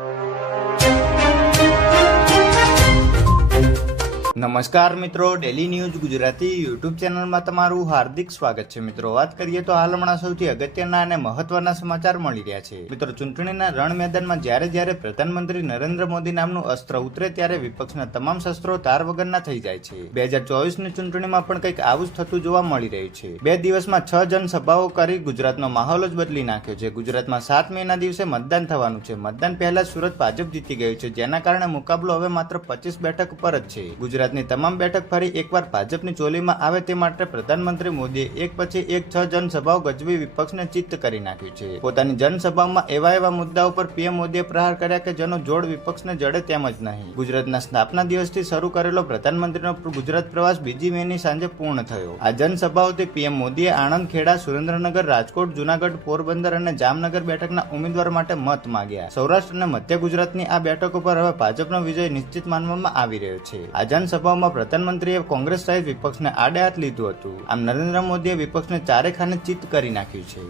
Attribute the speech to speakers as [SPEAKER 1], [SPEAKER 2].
[SPEAKER 1] you. નમસ્કાર મિત્રો daily news Gujarati YouTube ચેનલમાં તમારું હાર્દિક સ્વાગત છે. મિત્રો, વાત કરીએ તો હાલ હમણાં સૌથી અગત્યના અને મહત્વના સમાચાર મળી રહ્યા છે. મિત્રો, ચૂંટણીના રણ મેદાનમાં જ્યારે જ્યારે પ્રધાનમંત્રી નરેન્દ્ર મોદી નામનું અસ્ત્ર ઉતરે ત્યારે વિપક્ષના તમામ શસ્ત્રો તાર વગરના થઈ જાય છે. બે હજાર ચોવીસની ચૂંટણીમાં પણ કંઈક આવું જ થતું જોવા મળી રહ્યું છે. બે દિવસમાં છ જનસભાઓ કરી ગુજરાતનો માહોલ જ બદલી નાખ્યો છે. ગુજરાતમાં સાત મેના દિવસે મતદાન થવાનું છે. મતદાન પહેલા સુરત ભાજપ જીતી ગયું છે. જેના કારણે મુકાબલો હવે માત્ર પચીસ બેઠક પર જ છે. ગુજરાતની તમામ બેઠક ફરી એકવાર ભાજપની ચોલીમાં આવે તે માટે પ્રધાનમંત્રી મોદીએ એક પછી એક છ જનસભાઓ ગજવી વિપક્ષને ચિત્ત કરી નાખ્યું છે. પોતાની જનસભામાં એવા એવા મુદ્દાઓ પર પીએમ મોદીએ પ્રહાર કર્યા કે જેનો જોડ વિપક્ષને જડે તેમ જ નહીં. ગુજરાતના સ્થાપના દિવસથી શરૂ કરેલો પ્રધાનમંત્રીનો ગુજરાત પ્રવાસ બીજી મેની સાંજે પૂર્ણ થયો. આ જનસભાઓથી પીએમ મોદીએ આણંદ ખેડા સુરેન્દ્રનગર, રાજકોટ, જુનાગઢ, પોરબંદર અને જામનગર બેઠકના ઉમેદવાર માટે મત માંગ્યા. સૌરાષ્ટ્ર અને મધ્ય ગુજરાતની આ બેઠકો પર હવે ભાજપનો વિજય નિશ્ચિત માનવામાં આવી રહ્યો છે. આ જનસભાઓમાં પ્રધાનમંત્રીએ કોંગ્રેસ સહિત વિપક્ષને આડે હાથ લીધું હતું. આમ નરેન્દ્ર મોદીએ વિપક્ષને ચારે ખાને ચિત્ત કરી
[SPEAKER 2] નાખ્યું છે.